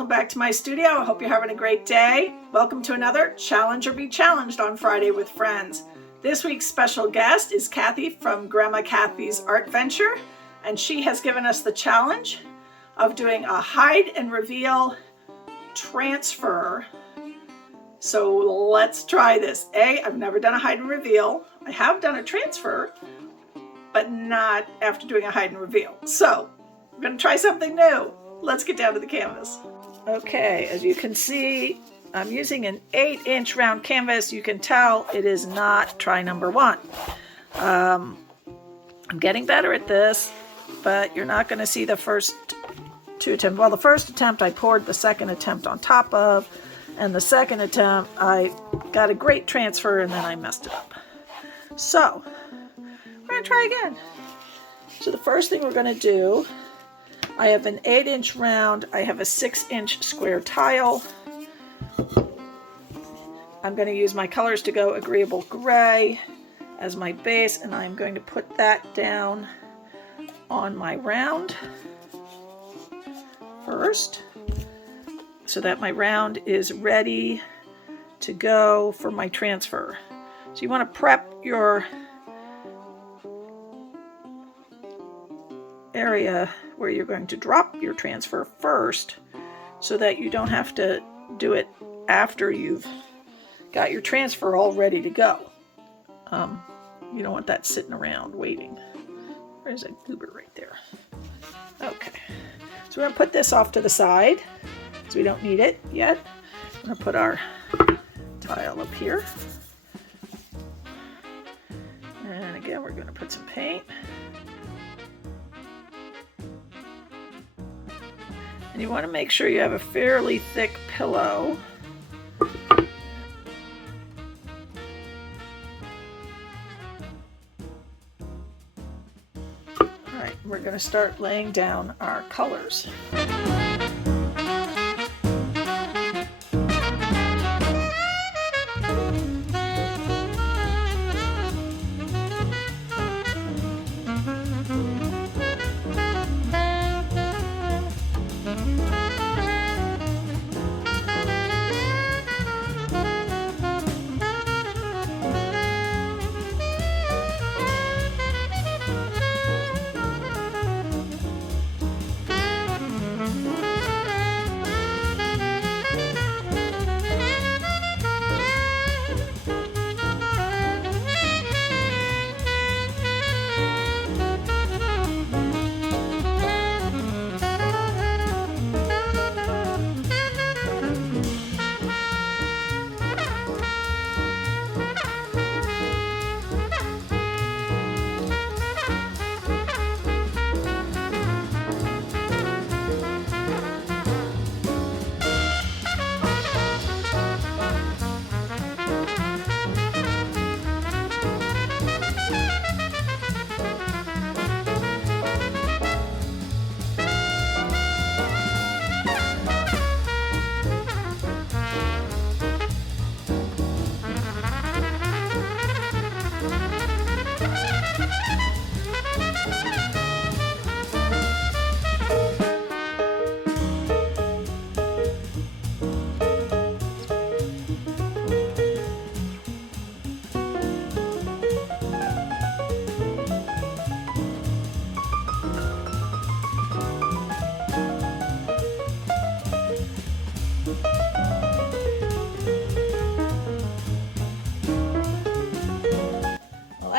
welcome back to my studio. I hope you're having a great day. Welcome to another Challenge or Be Challenged on Friday with Friends. This week's special guest is Kathy from Grandma Kathy's Art Venture, and she has given us the challenge of doing a hide and reveal transfer. So let's try this. I've never done a hide and reveal. I have done a transfer, but not after doing a hide and reveal. So I'm going to try something new. Let's get down to the canvas. Okay, as you can see, I'm using an 8-inch round canvas. You can tell it is not try number one. I'm getting better at this, but you're not going to see the first two attempts. Well, the first attempt I poured the second attempt on top of, and the second attempt I got a great transfer and then I messed it up. So we're going to try again. So the first thing we're going to do, I have an 8-inch round, I have a 6-inch square tile. I'm going to use my colors to go Agreeable Gray as my base, and I'm going to put that down on my round first, so that my round is ready to go for my transfer. So you want to prep your area where you're going to drop your transfer first, so that you don't have to do it after you've got your transfer all ready to go. You don't want that sitting around waiting. There's a goober right there. Okay, so we're going to put this off to the side because we don't need it yet. I'm going to put our tile up here. And again, we're going to put some paint. And you want to make sure you have a fairly thick pillow. Alright, we're going to start laying down our colors.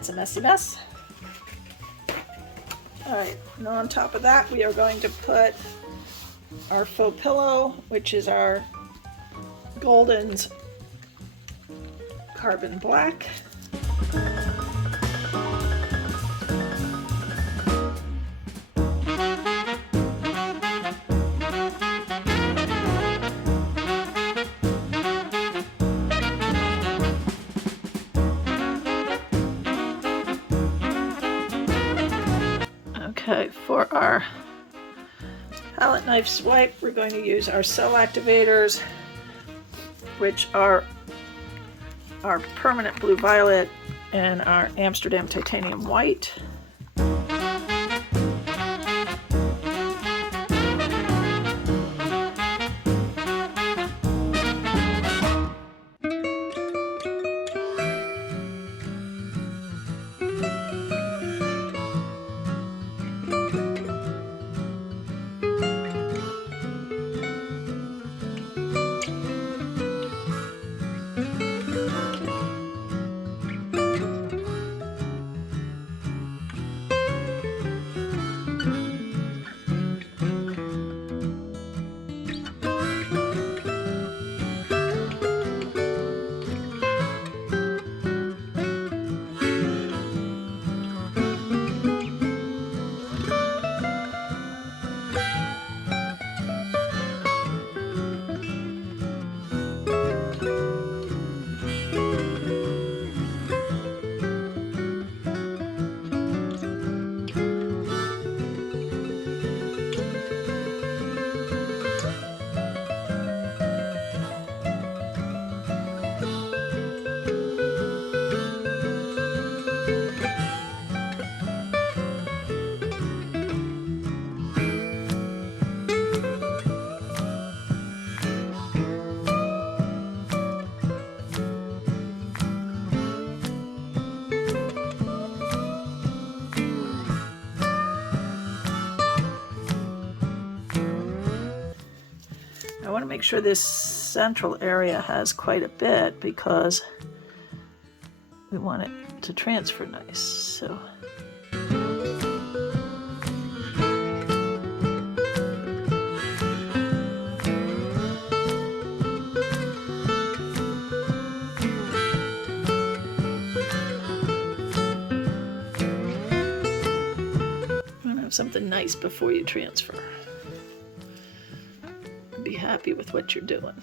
It's a messy mess. Alright, and on top of that we are going to put our faux pillow, which is our Golden's Carbon Black. Okay, for our palette knife swipe, we're going to use our cell activators, which are our permanent blue violet and our Amsterdam titanium white. want to make sure this central area has quite a bit because we want it to transfer nice. So something nice before you transfer. Be happy with what you're doing.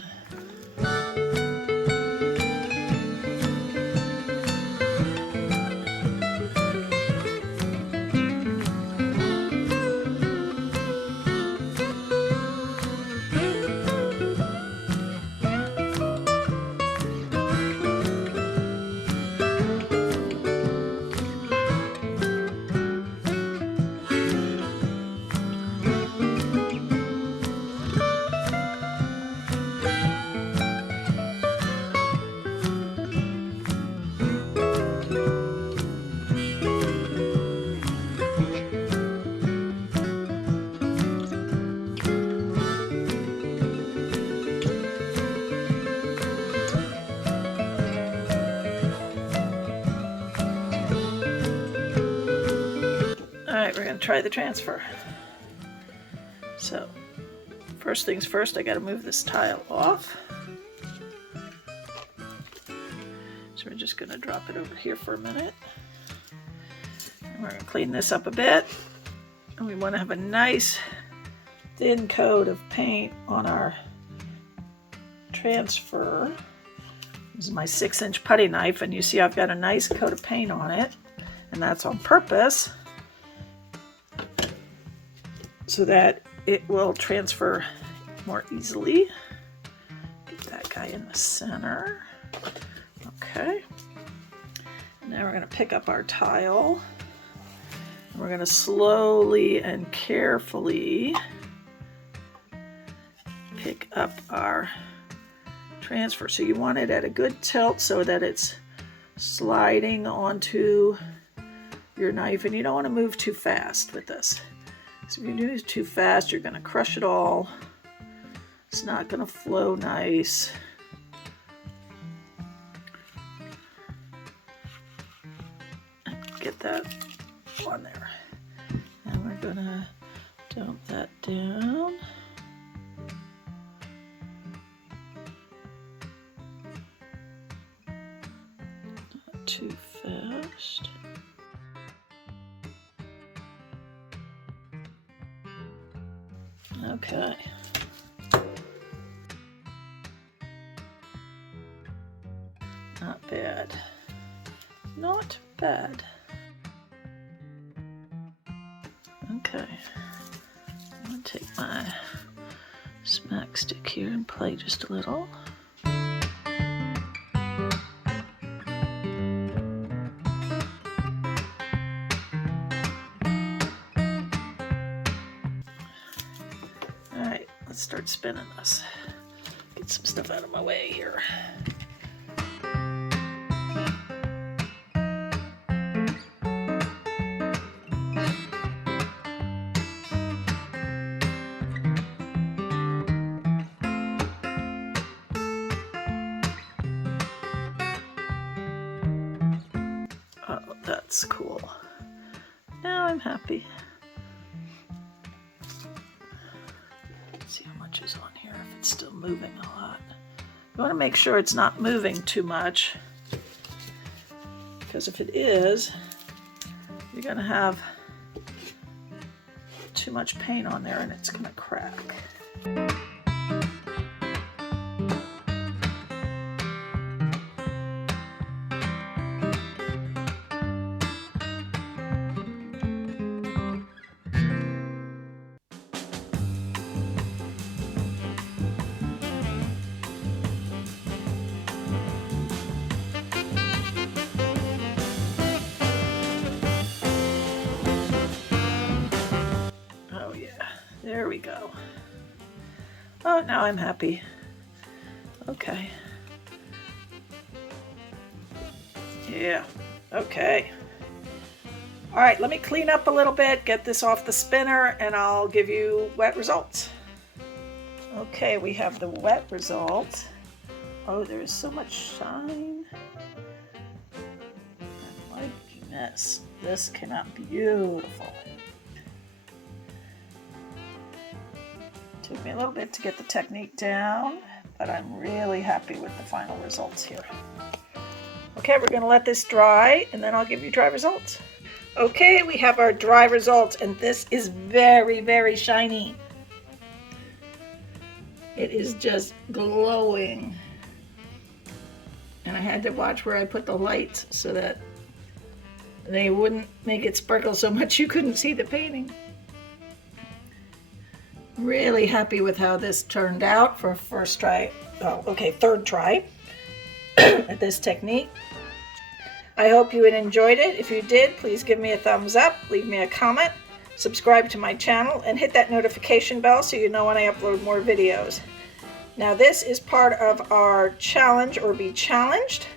Alright, we're going to try the transfer. So, first things first, I got to move this tile off. So we're just going to drop it over here for a minute. And we're going to clean this up a bit. And we want to have a nice thin coat of paint on our transfer. This is my 6-inch putty knife, and you see I've got a nice coat of paint on it, and that's on purpose so that it will transfer more easily. Get that guy in the center. Okay. Now we're going to pick up our tile. And we're going to slowly and carefully pick up our transfer. So you want it at a good tilt so that it's sliding onto your knife, and you don't want to move too fast with this. So if you do it too fast, you're going to crush it all. It's not going to flow nice. Get that on there. And we're going to dump that down. Not too fast. Okay. Not bad. Not bad. Okay. I'm going to take my smack stick here and play just a little. Let's start spinning this. Get some stuff out of my way here. Oh, that's cool. Now I'm happy. See how much is on here, if it's still moving a lot. You want to make sure it's not moving too much, because if it is, you're going to have too much paint on there and it's going to crack. There we go. Oh, now I'm happy. Okay. Yeah, okay. All right, let me clean up a little bit, get this off the spinner, and I'll give you wet results. Okay, we have the wet result. Oh, there's so much shine. I'm liking this. This came out beautiful. Took me a little bit to get the technique down, but I'm really happy with the final results here. Okay, we're going to let this dry, and then I'll give you dry results. Okay, we have our dry results, and this is very, very shiny. It is just glowing. And I had to watch where I put the lights so that they wouldn't make it sparkle so much you couldn't see the painting. Really happy with how this turned out for first try. Oh, okay, third try at this technique. I hope you enjoyed it. If you did, please give me a thumbs up, leave me a comment, subscribe to my channel, and hit that notification bell so you know when I upload more videos. Now this is part of our challenge or be challenged.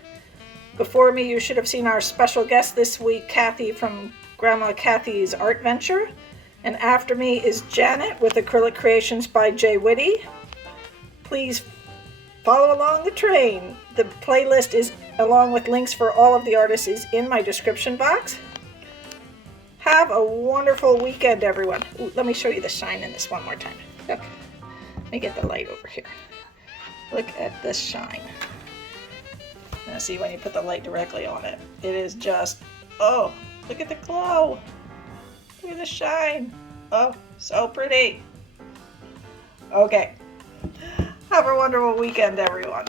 Before me, you should have seen our special guest this week, Kathy from Grandma Kathy's Art Venture. And after me is Janet with Acrylic Creations by Jwitty. Please follow along the train. The playlist is, along with links for all of the artists, is in my description box. Have a wonderful weekend, everyone. Ooh, let me show you the shine in this one more time. Look, let me get the light over here. Look at this shine. Now see, when you put the light directly on it, it is just, oh, look at the glow. Look at the shine. Oh, so pretty. Okay. Have a wonderful weekend, everyone.